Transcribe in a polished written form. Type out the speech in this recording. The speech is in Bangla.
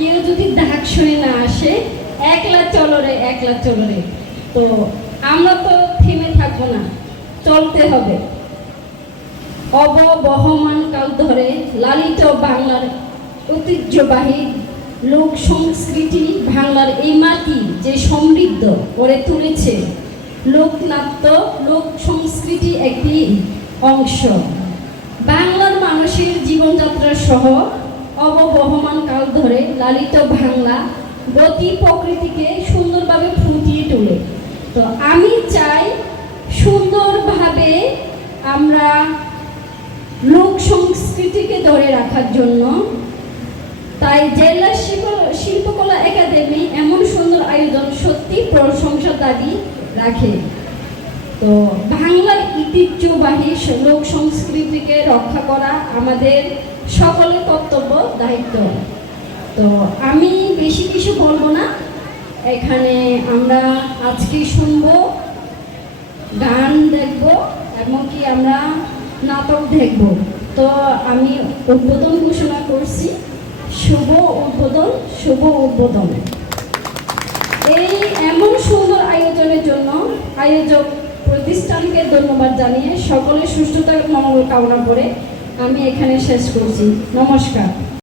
কেউ যদি ডাক শুনে না আসে, একলা চলো রে, একলা চলো রে। তো আমরা তো থেমে থাকবো না, চলতে হবে। অববহমান কাল ধরে লালিত বাংলার ঐতিহ্যবাহী লোক সংস্কৃতি, বাংলার এই মাটি যে সমৃদ্ধ করে তুলেছে, লোকনাট্য লোক সংস্কৃতি একটি অংশ। বাংলার মানুষের জীবনযাত্রা সহ অববহমান কাল ধরে লালিত বাংলা গতি প্রকৃতিকে সুন্দরভাবে ফুটিয়ে তোলে। তো আমি চাই সুন্দরভাবে আমরা লোক সংস্কৃতিকে ধরে রাখার জন্য, তাই জেলা শিল্পকলা একাডেমি এমন সুন্দর আয়োজন সত্যি প্রশংসার দাবি রাখে। তো বাংলার ঐতিহ্যবাহী লোক সংস্কৃতিকে রক্ষা করা আমাদের সকলের কর্তব্য, দায়িত্ব। তো আমি বেশি কিছু বলবো না, এখানে আমরা আজকে শুনবো, গান দেখব, এমনকি আমরা নাটক দেখব। তো আমি উদ্বোধন ঘোষণা করছি, শুভ উদ্বোধন, শুভ উদ্বোধন। এই এমন সুন্দর আয়োজনের জন্য আয়োজক প্রতিষ্ঠানকে ধন্যবাদ জানিয়ে সকলের সুস্থতার মঙ্গল কামনা করে আমি এখানে শেষ করছি। নমস্কার।